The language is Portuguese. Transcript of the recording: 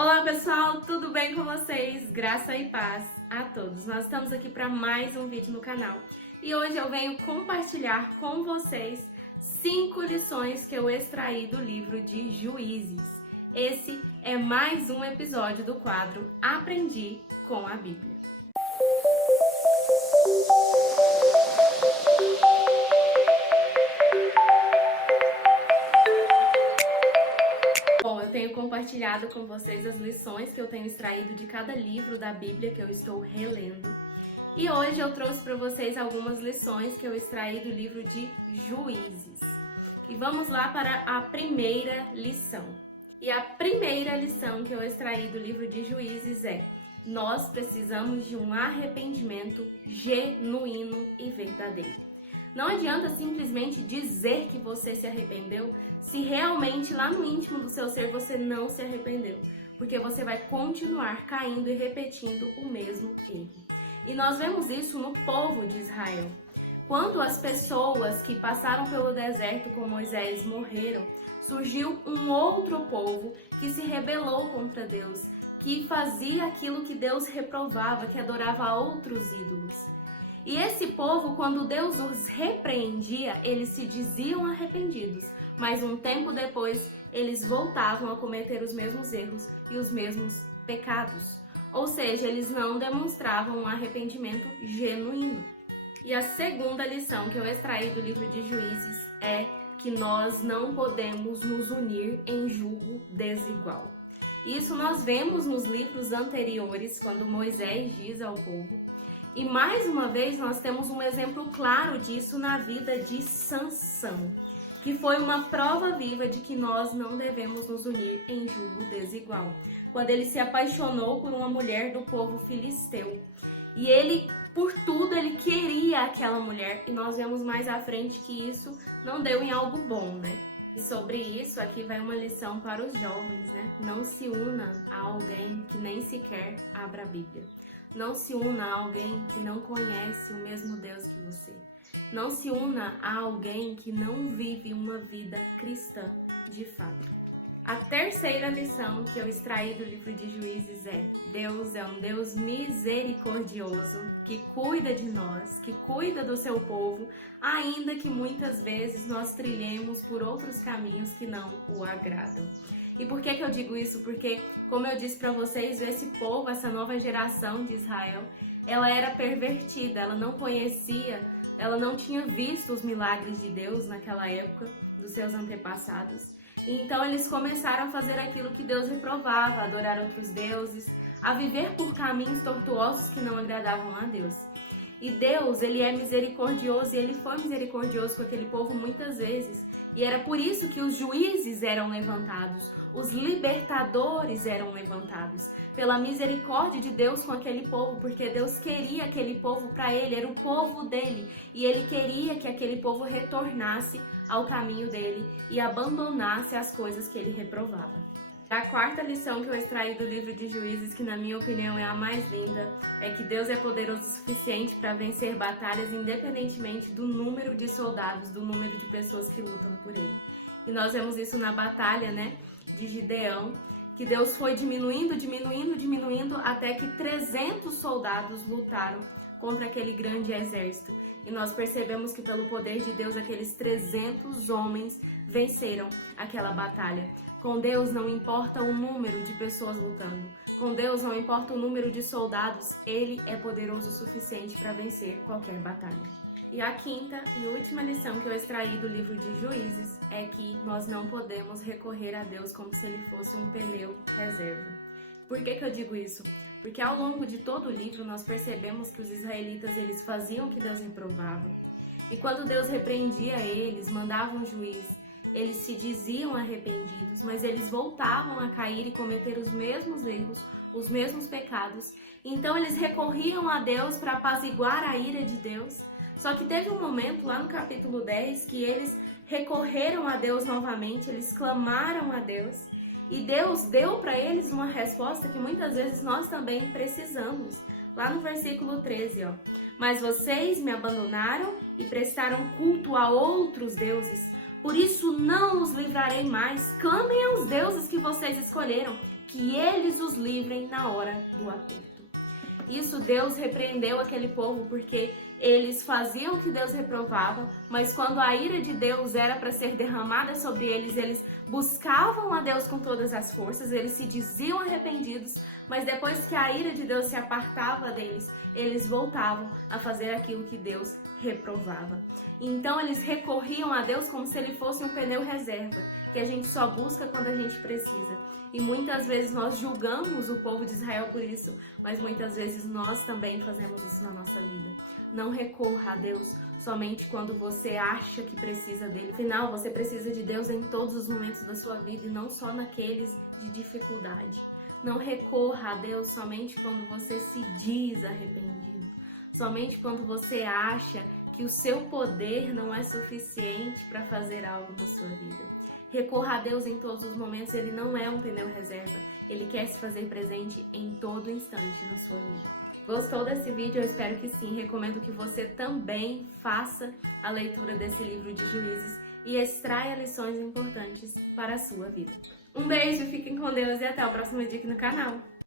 Olá pessoal, tudo bem com vocês? Graça e paz a todos. Nós estamos aqui para mais um vídeo no canal e hoje eu venho compartilhar com vocês 5 lições que eu extraí do livro de Juízes. Esse é mais um episódio do quadro Aprendi com a Bíblia. Eu tenho compartilhado com vocês as lições que eu tenho extraído de cada livro da Bíblia que eu estou relendo. E hoje eu trouxe para vocês algumas lições que eu extraí do livro de Juízes. E vamos lá para a primeira lição. E a primeira lição que eu extraí do livro de Juízes é: nós precisamos de um arrependimento genuíno e verdadeiro. Não adianta simplesmente dizer que você se arrependeu se realmente lá no íntimo do seu ser você não se arrependeu, porque você vai continuar caindo e repetindo o mesmo erro. E nós vemos isso no povo de Israel. Quando as pessoas que passaram pelo deserto com Moisés morreram, surgiu um outro povo que se rebelou contra Deus, que fazia aquilo que Deus reprovava, que adorava outros ídolos. E esse povo, quando Deus os repreendia, eles se diziam arrependidos, mas um tempo depois eles voltavam a cometer os mesmos erros e os mesmos pecados. Ou seja, eles não demonstravam um arrependimento genuíno. E a segunda lição que eu extraí do livro de Juízes é que nós não podemos nos unir em julgo desigual. Isso nós vemos nos livros anteriores, quando Moisés diz ao povo. E mais uma vez nós temos um exemplo claro disso na vida de Sansão, que foi uma prova viva de que nós não devemos nos unir em julgo desigual. Quando ele se apaixonou por uma mulher do povo filisteu. E ele, por tudo, ele queria aquela mulher. E nós vemos mais à frente que isso não deu em algo bom, né? E sobre isso, aqui vai uma lição para os jovens, né? Não se una a alguém que nem sequer abra a Bíblia. Não se una a alguém que não conhece o mesmo Deus que você. Não se una a alguém que não vive uma vida cristã de fato. A terceira lição que eu extraí do livro de Juízes é: Deus é um Deus misericordioso, que cuida de nós, que cuida do seu povo, ainda que muitas vezes nós trilhemos por outros caminhos que não o agradam. E por que eu digo isso? Porque, como eu disse para vocês, esse povo, essa nova geração de Israel, ela era pervertida, ela não conhecia, ela não tinha visto os milagres de Deus naquela época, dos seus antepassados. E então eles começaram a fazer aquilo que Deus reprovava, a adorar outros deuses, a viver por caminhos tortuosos que não agradavam a Deus. E Deus, ele é misericordioso e ele foi misericordioso com aquele povo muitas vezes. E era por isso que os juízes eram levantados, os libertadores eram levantados, pela misericórdia de Deus com aquele povo, porque Deus queria aquele povo para ele, era o povo dele. E ele queria que aquele povo retornasse ao caminho dele e abandonasse as coisas que ele reprovava. A quarta lição que eu extraí do livro de Juízes, que na minha opinião é a mais linda, é que Deus é poderoso o suficiente para vencer batalhas independentemente do número de soldados, do número de pessoas que lutam por ele. E nós vemos isso na batalha, de Gideão, que Deus foi diminuindo até que 300 soldados lutaram contra aquele grande exército. E nós percebemos que pelo poder de Deus aqueles 300 homens venceram aquela batalha. Com Deus não importa o número de pessoas lutando. Com Deus não importa o número de soldados. Ele é poderoso o suficiente para vencer qualquer batalha. E a quinta e última lição que eu extraí do livro de Juízes é que nós não podemos recorrer a Deus como se ele fosse um pneu reserva. Por que eu digo isso? Porque ao longo de todo o livro nós percebemos que os israelitas eles faziam o que Deus reprovava. E quando Deus repreendia eles, mandava um juiz, eles se diziam arrependidos, mas eles voltavam a cair e cometer os mesmos erros, os mesmos pecados. Então eles recorriam a Deus para apaziguar a ira de Deus. Só que teve um momento lá no capítulo 10 que eles recorreram a Deus novamente, eles clamaram a Deus. E Deus deu para eles uma resposta que muitas vezes nós também precisamos. Lá no versículo 13, Mas vocês me abandonaram e prestaram culto a outros deuses. Por isso não os livrarei mais. Clamem aos deuses que vocês escolheram, que eles os livrem na hora do aperto. Isso Deus repreendeu aquele povo porque eles faziam o que Deus reprovava, mas quando a ira de Deus era para ser derramada sobre eles, eles buscavam a Deus com todas as forças, eles se diziam arrependidos, mas depois que a ira de Deus se apartava deles, eles voltavam a fazer aquilo que Deus reprovava. Então eles recorriam a Deus como se ele fosse um pneu reserva, que a gente só busca quando a gente precisa. E muitas vezes nós julgamos o povo de Israel por isso, mas muitas vezes nós também fazemos isso na nossa vida. Não recorra a Deus somente quando você acha que precisa dele. Afinal, você precisa de Deus em todos os momentos da sua vida e não só naqueles de dificuldade. Não recorra a Deus somente quando você se diz arrependido. Somente quando você acha que o seu poder não é suficiente para fazer algo na sua vida. Recorra a Deus em todos os momentos, ele não é um pneu reserva. Ele quer se fazer presente em todo instante na sua vida. Gostou desse vídeo? Eu espero que sim. Recomendo que você também faça a leitura desse livro de Juízes e extraia lições importantes para a sua vida. Um beijo, fiquem com Deus e até o próximo vídeo aqui no canal.